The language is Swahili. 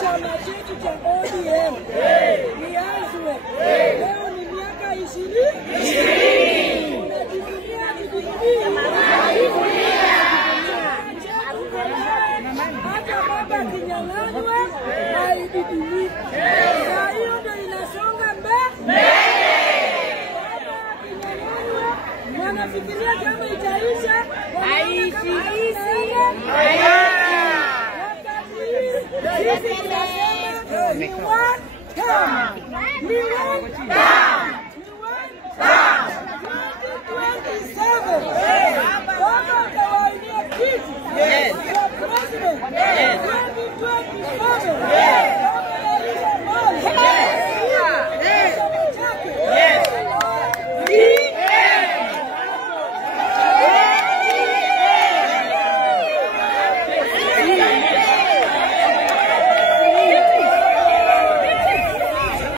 chama chetu cha ODM. Nianzwe. Leo ni miaka 20. Unajivunia bidii. Hata baba kinyang'anywe haibidii. Na hiyo ndio inasonga mbele. Wanafikiria kama itaisha. Haishi. Sisi tunasema ni one term. Ni one term. 2027. Baba atawainia kiti. Yes. President. 2027.